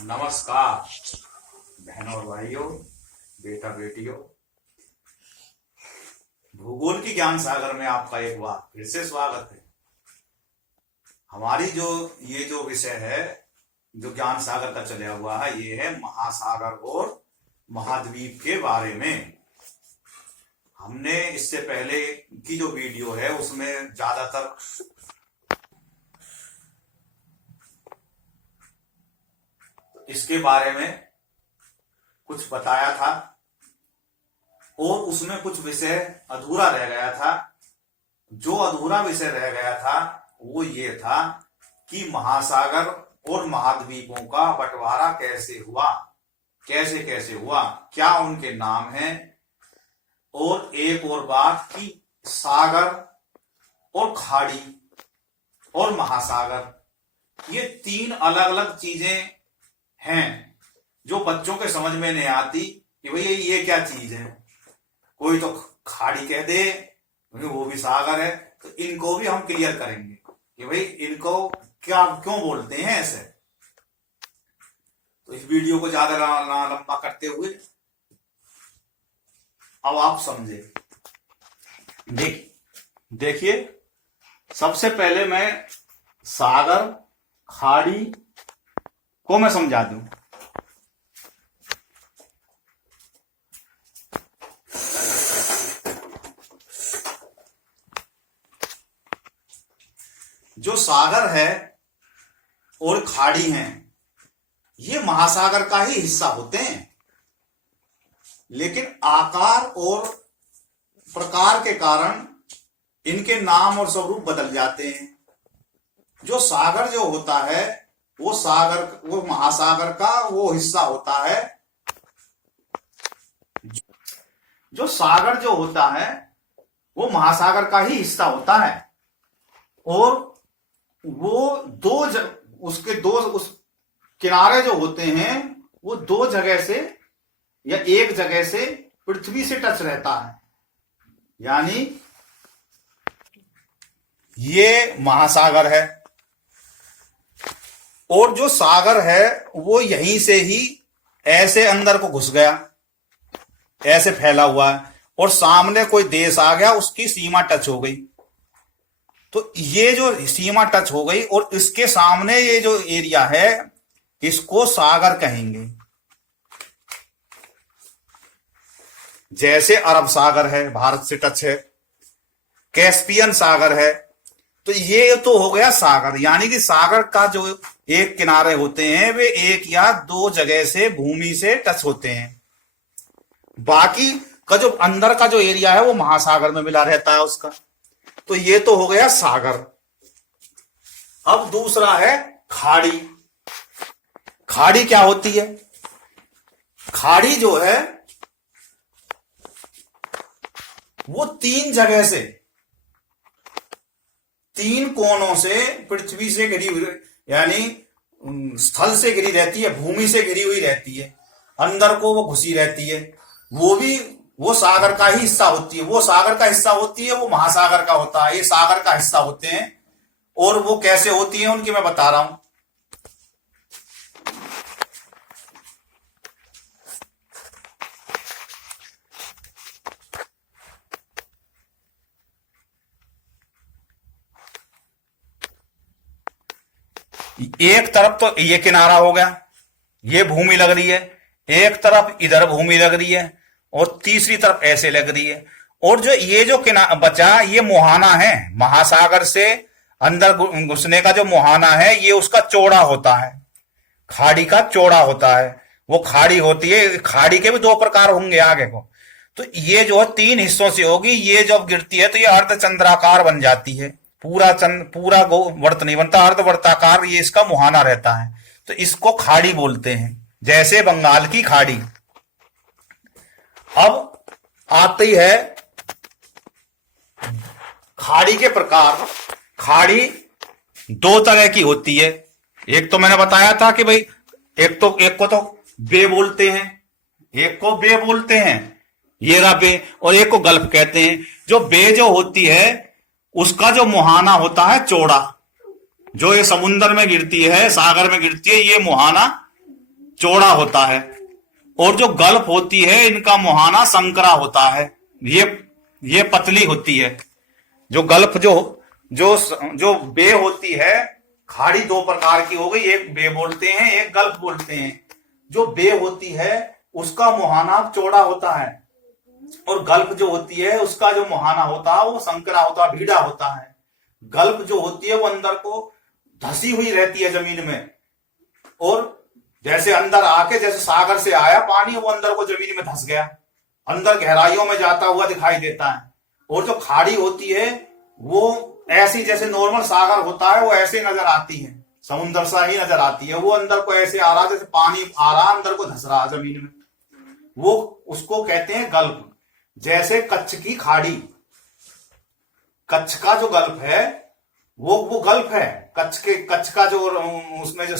नमस्कार बहनों और भाइयों, बेटा बेटियों, भूगोल की ज्ञान सागर में आपका एक बार फिर से स्वागत है। हमारी जो विषय है, जो ज्ञान सागर का चला हुआ है, ये है महासागर और महाद्वीप के बारे में। हमने इससे पहले की जो वीडियो है उसमें ज्यादातर इसके बारे में कुछ बताया था और उसमें कुछ विषय अधूरा रह गया था। जो अधूरा विषय रह गया था वो ये था कि महासागर और महाद्वीपों का बंटवारा कैसे हुआ, कैसे हुआ, क्या उनके नाम हैं, और एक और बात कि सागर और खाड़ी और महासागर ये तीन अलग अलग चीजें हैं जो बच्चों के समझ में नहीं आती कि भाई ये क्या चीज है। कोई तो खाड़ी कह दे, वो भी सागर है। तो इनको भी हम क्लियर करेंगे कि भाई इनको क्या क्यों बोलते हैं ऐसे। तो इस वीडियो को ज्यादा ना लंबा करते हुए अब आप समझे। देखिए, सबसे पहले मैं सागर खाड़ी को मैं समझा दूं। जो सागर है और खाड़ी हैं, ये महासागर का ही हिस्सा होते हैं, लेकिन आकार और प्रकार के कारण इनके नाम और स्वरूप बदल जाते हैं। जो सागर जो होता है वो महासागर का वो हिस्सा होता है। जो सागर जो होता है वो महासागर का ही हिस्सा होता है और वो उस किनारे जो होते हैं वो दो जगह से या एक जगह से पृथ्वी से टच रहता है। यानी ये महासागर है और जो सागर है वो यहीं से ही ऐसे अंदर को घुस गया, ऐसे फैला हुआ है, और सामने कोई देश आ गया, उसकी सीमा टच हो गई। तो ये जो सीमा टच हो गई और इसके सामने ये जो एरिया है इसको सागर कहेंगे। जैसे अरब सागर है, भारत से टच है, कैस्पियन सागर है, तो ये तो हो गया सागर। यानी कि सागर का जो एक किनारे होते हैं वे एक या दो जगह से भूमि से टच होते हैं। बाकी का जो अंदर का जो एरिया है वो महासागर में मिला रहता है उसका। तो ये तो हो गया सागर। अब दूसरा है खाड़ी। खाड़ी क्या होती है? खाड़ी जो है वो तीन जगह से, तीन कोनों से पृथ्वी से घिरी हुई, यानी स्थल से घिरी रहती है, भूमि से घिरी हुई रहती है, अंदर को वो घुसी रहती है। वो सागर का ही हिस्सा होती है। वो सागर का हिस्सा होती है, वो महासागर का होता है। ये सागर का हिस्सा होते हैं और वो कैसे होती है उनकी मैं बता रहा हूं। एक तरफ तो ये किनारा हो गया, ये भूमि लग रही है, एक तरफ इधर भूमि लग रही है और तीसरी तरफ ऐसे लग रही है। और जो ये जो किनारा बचा ये मुहाना है, महासागर से अंदर घुसने का जो मुहाना है ये उसका चौड़ा होता है, खाड़ी का चौड़ा होता है। वो खाड़ी होती है। खाड़ी के भी दो प्रकार होंगे आगे को। तो ये जो है तीन हिस्सों से होगी। ये जब गिरती है तो ये अर्धचंद्राकार बन जाती है। पूरा वर्त नहीं बनता, अर्धवर्ताकार ये इसका मुहाना रहता है। तो इसको खाड़ी बोलते हैं, जैसे बंगाल की खाड़ी। अब आती है खाड़ी के प्रकार। खाड़ी दो तरह की होती है। एक तो मैंने बताया था कि भाई एक को तो बे बोलते हैं, एक को बे बोलते हैं, ये रहा बे, और एक को गल्फ कहते हैं। जो बे जो होती है उसका जो मुहाना होता है चौड़ा, जो ये समुद्र में गिरती है, सागर में गिरती है, ये मुहाना चौड़ा होता है, और जो गल्फ होती है इनका मुहाना संकरा होता है, ये पतली होती है। जो गल्फ जो जो जो बे होती है, खाड़ी दो प्रकार की हो गई, एक बे बोलते हैं, एक गल्फ बोलते हैं। जो बे होती है उसका मुहाना चौड़ा होता है, और गल्फ जो होती है उसका जो मुहाना होता है वो संकरा होता है, भीड़ा होता है। गल्फ जो होती है वो अंदर को धसी हुई रहती है जमीन में, और जैसे अंदर आके, जैसे सागर से आया पानी, वो अंदर को जमीन में धस गया, अंदर गहराइयों में जाता हुआ दिखाई देता है। और जो खाड़ी होती है वो ऐसी, जैसे नॉर्मल सागर होता है वो ऐसे नजर आती है, समुद्र सा ही नजर आती है। वो अंदर को ऐसे आ रहा, जैसे पानी आ रहा अंदर को धस रहा जमीन में, वो उसको कहते हैं गल्फ। जैसे कच्छ की खाड़ी, कच्छ का जो गल्फ है वो गल्फ है। कच्छ का जो उसमें जो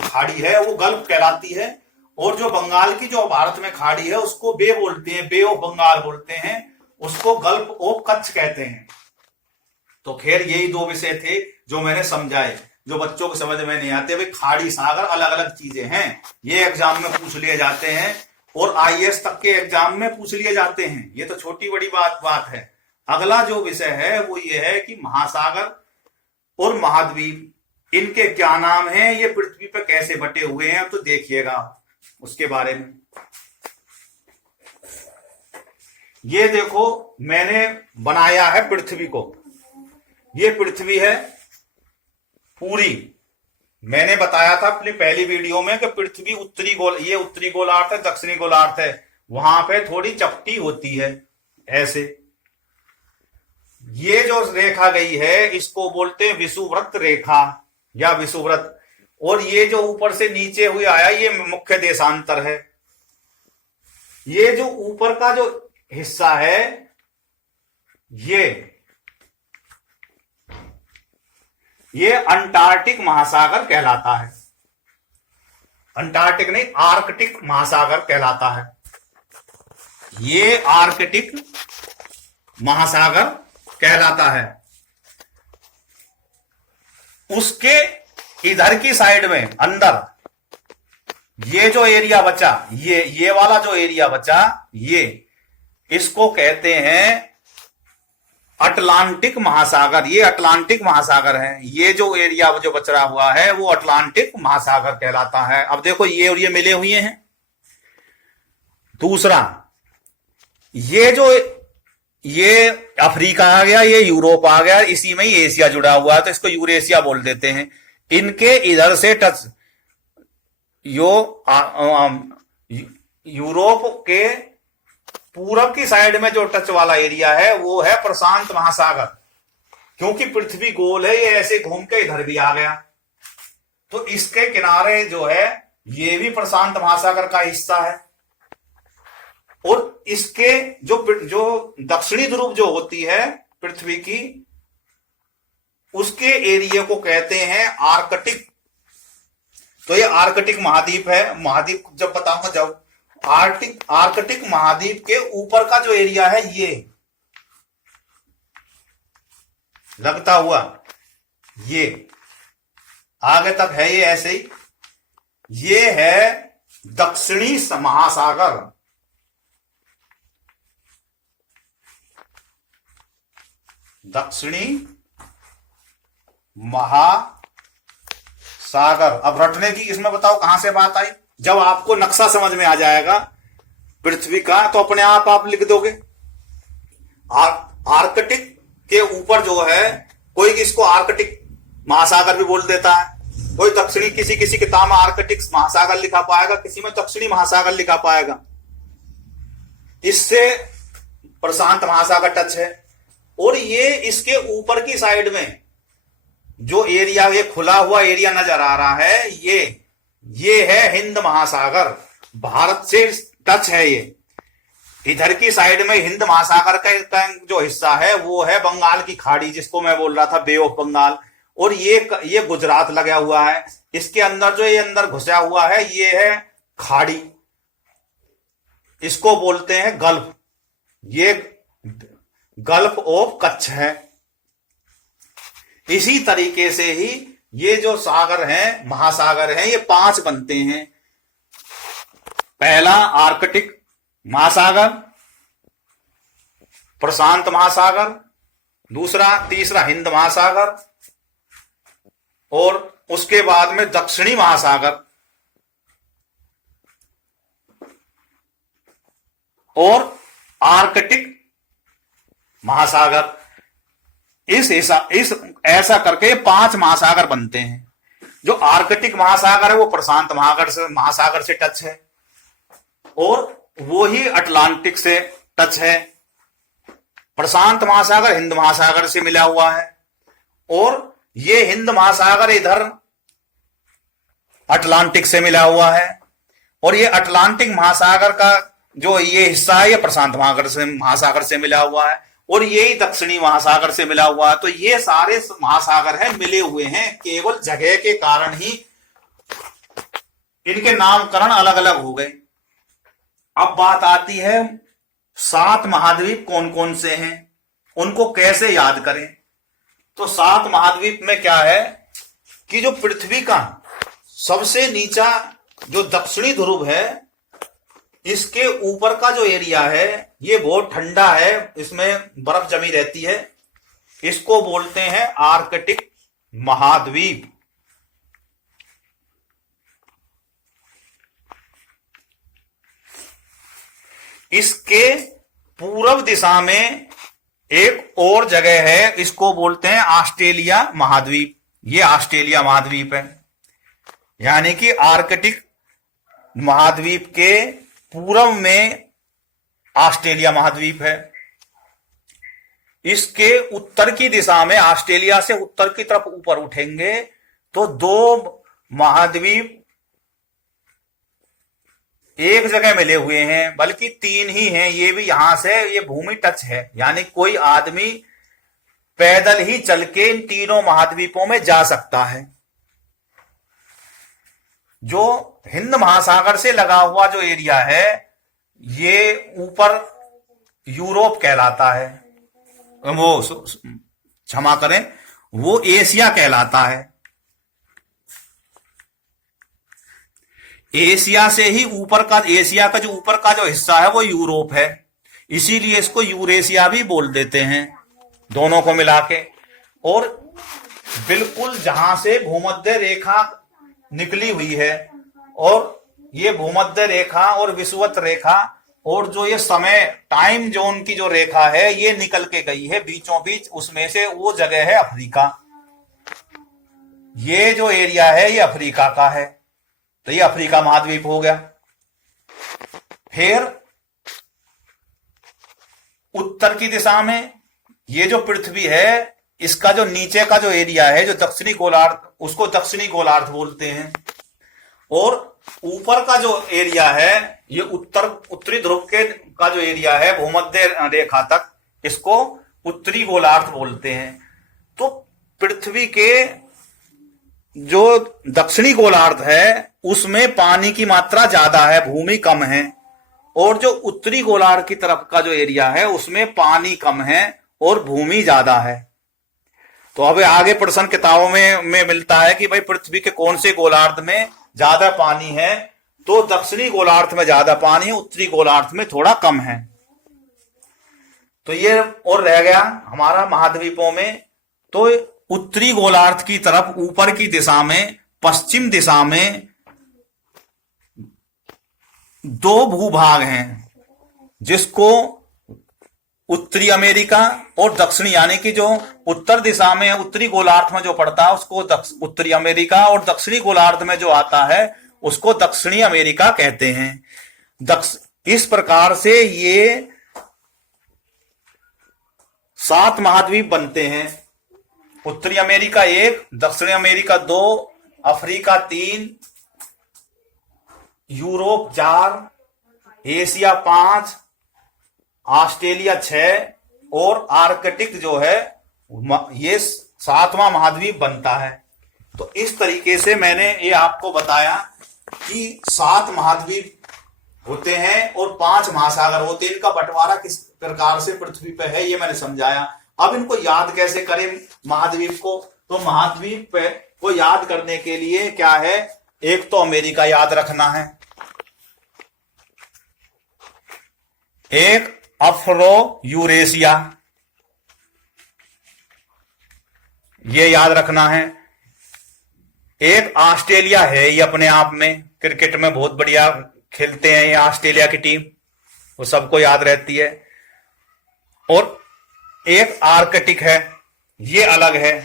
खाड़ी है वो गल्फ कहलाती है। और जो बंगाल की जो भारत में खाड़ी है उसको बे बोलते हैं, बे ऑफ बंगाल बोलते हैं, उसको गल्फ ऑफ कच्छ कहते हैं। तो खैर यही दो विषय थे जो मैंने समझाए, जो बच्चों को समझ में नहीं आते। भाई खाड़ी सागर अलग अलग चीजें हैं, ये एग्जाम में पूछ लिए जाते हैं, और आईएएस तक के एग्जाम में पूछ लिए जाते हैं। ये तो छोटी बड़ी बात है। अगला जो विषय है वो ये है कि महासागर और महाद्वीप, इनके क्या नाम हैं, ये पृथ्वी पर कैसे बटे हुए हैं, तो देखिएगा उसके बारे में। ये देखो मैंने बनाया है पृथ्वी को, ये पृथ्वी है पूरी। मैंने बताया था अपनी पहली वीडियो में कि पृथ्वी उत्तरी गोलार्ध है, दक्षिणी गोलार्ध है, वहां पे थोड़ी चपटी होती है ऐसे। ये जो रेखा गई है इसको बोलते हैं विषुवृत्त रेखा या विषुवृत्त। और ये जो ऊपर से नीचे हुए आया ये मुख्य देशांतर है। ये जो ऊपर का जो हिस्सा है ये अंटार्कटिक महासागर कहलाता है। अंटार्कटिक नहीं, आर्कटिक महासागर कहलाता है। ये आर्कटिक महासागर कहलाता है। उसके इधर की साइड में अंदर ये जो एरिया बचा, ये वाला जो एरिया बचा, ये इसको कहते हैं अटलांटिक महासागर। ये अटलांटिक महासागर है। ये जो एरिया जो बच रहा हुआ है वो अटलांटिक महासागर कहलाता है। अब देखो ये और ये मिले हुए हैं। दूसरा, ये अफ्रीका आ गया, ये यूरोप आ गया, इसी में ही एशिया जुड़ा हुआ है तो इसको यूरेशिया बोल देते हैं। इनके इधर से टच यूरोप के पूरब की साइड में जो टच वाला एरिया है वो है प्रशांत महासागर। क्योंकि पृथ्वी गोल है, ये ऐसे घूम के इधर भी आ गया, तो इसके किनारे जो है ये भी प्रशांत महासागर का हिस्सा है। और इसके जो दक्षिणी ध्रुव जो होती है पृथ्वी की, उसके एरिया को कहते हैं आर्कटिक। तो ये आर्कटिक महाद्वीप है। महाद्वीप जब बताऊंगा, जब आर्कटिक महाद्वीप के ऊपर का जो एरिया है ये लगता हुआ, ये आगे तक है, ये ऐसे ही, ये है दक्षिणी महासागर। दक्षिणी महासागर। अब रटने की इसमें बताओ कहां से बात आई। जब आपको नक्शा समझ में आ जाएगा पृथ्वी का तो अपने आप लिख दोगे। आर्कटिक के ऊपर जो है, कोई इसको आर्कटिक महासागर भी बोल देता है, कोई दक्षिणी, किसी किताब में आर्कटिक महासागर लिखा पाएगा, किसी में दक्षिणी महासागर लिखा पाएगा। इससे प्रशांत महासागर टच है। और ये इसके ऊपर की साइड में जो एरिया, ये खुला हुआ एरिया नजर आ रहा है, ये है हिंद महासागर। भारत से टच है ये। इधर की साइड में हिंद महासागर का जो हिस्सा है वो है बंगाल की खाड़ी, जिसको मैं बोल रहा था बे ऑफ बंगाल। और ये गुजरात लगा हुआ है। इसके अंदर जो ये अंदर घुसा हुआ है ये है खाड़ी, इसको बोलते हैं गल्फ। ये गल्फ ऑफ कच्छ है। इसी तरीके से ही ये जो सागर हैं, महासागर हैं, ये 5 बनते हैं। पहला आर्कटिक महासागर, प्रशांत महासागर, तीसरा हिंद महासागर, और उसके बाद में दक्षिणी महासागर, और आर्कटिक महासागर। ऐसा करके 5 महासागर बनते हैं। जो आर्कटिक महासागर है वो प्रशांत महासागर से टच है, और वो ही अटलांटिक से टच है। प्रशांत महासागर हिंद महासागर से मिला हुआ है, और ये हिंद महासागर इधर अटलांटिक से मिला हुआ है, और ये अटलांटिक महासागर का जो ये हिस्सा है ये प्रशांत महासागर से मिला हुआ है, और यही दक्षिणी महासागर से मिला हुआ है। तो ये सारे महासागर हैं, मिले हुए हैं, केवल जगह के कारण ही इनके नामकरण अलग अलग हो गए। अब बात आती है 7 महाद्वीप कौन कौन से हैं, उनको कैसे याद करें। तो 7 महाद्वीप में क्या है कि जो पृथ्वी का सबसे नीचा जो दक्षिणी ध्रुव है, इसके ऊपर का जो एरिया है ये बहुत ठंडा है, इसमें बर्फ जमी रहती है, इसको बोलते हैं आर्कटिक महाद्वीप। इसके पूर्व दिशा में एक और जगह है, इसको बोलते हैं ऑस्ट्रेलिया महाद्वीप। ये ऑस्ट्रेलिया महाद्वीप है, यानी कि आर्कटिक महाद्वीप के पूर्व में ऑस्ट्रेलिया महाद्वीप है। इसके उत्तर की दिशा में, ऑस्ट्रेलिया से उत्तर की तरफ ऊपर उठेंगे तो 2 महाद्वीप एक जगह मिले हुए हैं, बल्कि 3 ही हैं। ये भी यहां से ये भूमि टच है, यानी कोई आदमी पैदल ही चल के इन तीनों महाद्वीपों में जा सकता है। जो हिंद महासागर से लगा हुआ जो एरिया है ये ऊपर यूरोप कहलाता है, वो क्षमा करें, वो एशिया कहलाता है। एशिया से ही ऊपर का, एशिया का जो ऊपर का जो हिस्सा है वो यूरोप है, इसीलिए इसको यूरेशिया भी बोल देते हैं, दोनों को मिला के। और बिल्कुल जहां से भूमध्य रेखा निकली हुई है, और ये भूमध्य रेखा और विषुवत रेखा और जो ये समय टाइम जोन की जो रेखा है ये निकल के गई है बीचों बीच, उसमें से वो जगह है अफ्रीका। ये जो एरिया है ये अफ्रीका का है, तो ये अफ्रीका महाद्वीप हो गया। फिर उत्तर की दिशा में ये जो पृथ्वी है, इसका जो नीचे का जो एरिया है, जो दक्षिणी गोलार्ध, उसको दक्षिणी गोलार्ध बोलते हैं। और ऊपर का जो एरिया है ये उत्तरी ध्रुव के का जो एरिया है भूमध्य रेखा तक, इसको उत्तरी गोलार्ध बोलते हैं। तो पृथ्वी के जो दक्षिणी गोलार्ध है उसमें पानी की मात्रा ज्यादा है, भूमि कम है, और जो उत्तरी गोलार्ध की तरफ का जो एरिया है उसमें पानी कम है और भूमि ज्यादा है। तो अब आगे प्रश्न किताबों में मिलता है कि भाई पृथ्वी के कौन से गोलार्ध में ज्यादा पानी है, तो दक्षिणी गोलार्ध में ज्यादा पानी है, उत्तरी गोलार्ध में थोड़ा कम है। तो ये और रह गया हमारा महाद्वीपों में। तो उत्तरी गोलार्ध की तरफ ऊपर की दिशा में, पश्चिम दिशा में 2 भूभाग हैं, जिसको उत्तरी अमेरिका और दक्षिणी, यानी कि जो उत्तर दिशा में उत्तरी गोलार्ध में जो पड़ता है उसको उत्तरी अमेरिका, और दक्षिणी गोलार्ध में जो आता है उसको दक्षिणी अमेरिका कहते हैं। इस प्रकार से ये 7 महाद्वीप बनते हैं। उत्तरी अमेरिका 1, दक्षिणी America 2, Africa 3, Europe 4, Asia 5, Australia 6 और आर्कटिक जो है ये 7वां महाद्वीप बनता है। तो इस तरीके से मैंने ये आपको बताया कि 7 महाद्वीप होते हैं और 5 महासागर होते हैं। इनका बंटवारा किस प्रकार से पृथ्वी पर है ये मैंने समझाया। अब इनको याद कैसे करें महाद्वीप को, तो महाद्वीप को याद करने के लिए क्या है, एक तो अमेरिका याद रखना है, एक अफ्रो यूरेशिया, ये याद रखना है। एक ऑस्ट्रेलिया है, ये अपने आप में क्रिकेट में बहुत बढ़िया खेलते हैं, ये ऑस्ट्रेलिया की टीम, वो सबको याद रहती है। और एक आर्कटिक है, ये अलग है।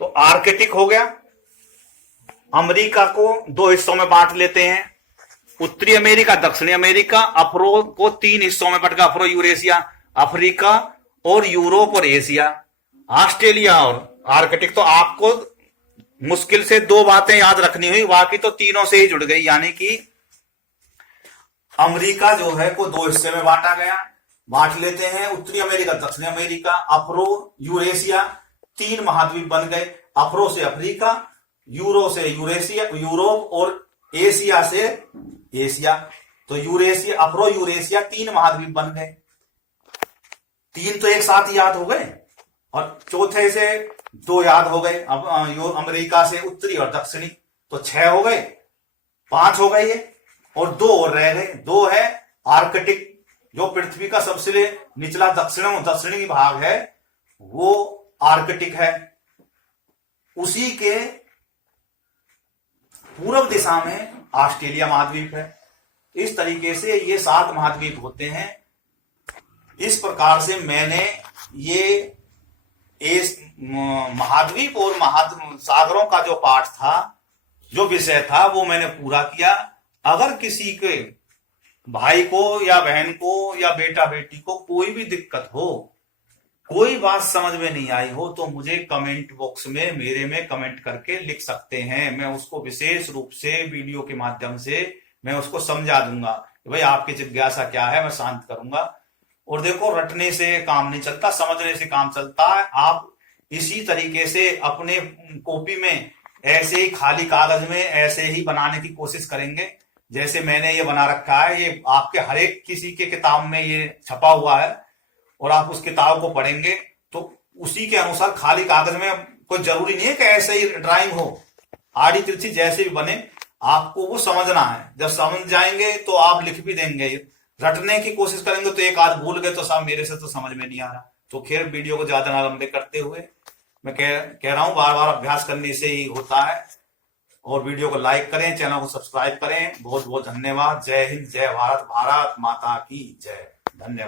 तो आर्कटिक हो गया। अमेरिका को दो हिस्सों में बांट लेते हैं, उत्तरी अमेरिका, दक्षिणी अमेरिका। अफ्रो को तीन हिस्सों में बट गया, अफ्रो यूरेशिया, अफ्रीका और यूरोप और एशिया। ऑस्ट्रेलिया और आर्कटिक। तो आपको मुश्किल से दो बातें याद रखनी हुई, बाकी तो तीनों से ही जुड़ गई। यानी कि अमेरिका जो है को दो हिस्से में बांटा गया, बांट लेते हैं, उत्तरी अमेरिका, दक्षिणी अमेरिका, अफ्रो यूरेशिया, तीन महाद्वीप बन गए। अफ्रो से अफ्रीका, यूरो से यूरेशिया, यूरोप और एशिया से एशिया। तो यूरेशिया, अफ्रो यूरेशिया, तीन महाद्वीप बन गए। तीन तो एक साथ याद हो गए और चौथे से दो याद हो गए। अब अमेरिका से उत्तरी और दक्षिणी, तो 6 हो गए, 5 हो गए ये, और 2 और रह गए। 2 है आर्कटिक, जो पृथ्वी का सबसे निचला दक्षिणी भाग है, वो आर्कटिक है। उसी के पूर्व दिशा में ऑस्ट्रेलिया महाद्वीप है। इस तरीके से ये 7 महाद्वीप होते हैं। इस प्रकार से मैंने ये महाद्वीप और सागरों का जो पाठ था, जो विषय था, वो मैंने पूरा किया। अगर किसी के भाई को या बहन को या बेटा बेटी को कोई भी दिक्कत हो, कोई बात समझ में नहीं आई हो, तो मुझे कमेंट बॉक्स में मेरे में कमेंट करके लिख सकते हैं। मैं उसको विशेष रूप से वीडियो के माध्यम से मैं उसको समझा दूंगा कि भाई आपकी जिज्ञासा क्या है, मैं शांत करूंगा। और देखो, रटने से काम नहीं चलता, समझने से काम चलता है। आप इसी तरीके से अपने कॉपी में ऐसे ही खाली कागज में ऐसे ही बनाने की कोशिश करेंगे जैसे मैंने ये बना रखा है। ये आपके हर एक किसी के किताब में ये छपा हुआ है, और आप उस किताब को पढ़ेंगे तो उसी के अनुसार खाली कागज में, कोई जरूरी नहीं है कि ऐसे ही ड्राइंग हो, आड़ी तिरछी जैसे भी बने, आपको वो समझना है। जब समझ जाएंगे तो आप लिख भी देंगे। रटने की कोशिश करेंगे तो एक आध भूल गए तो साहब मेरे से तो समझ में नहीं आ रहा। तो खैर, वीडियो को ज्यादा ना लंबे करते हुए मैं कह रहा हूं, बार बार अभ्यास करने से ही होता है। और वीडियो को लाइक करें, चैनल को सब्सक्राइब करें। बहुत बहुत धन्यवाद। जय हिंद, जय भारत, भारत माता की जय। धन्यवाद।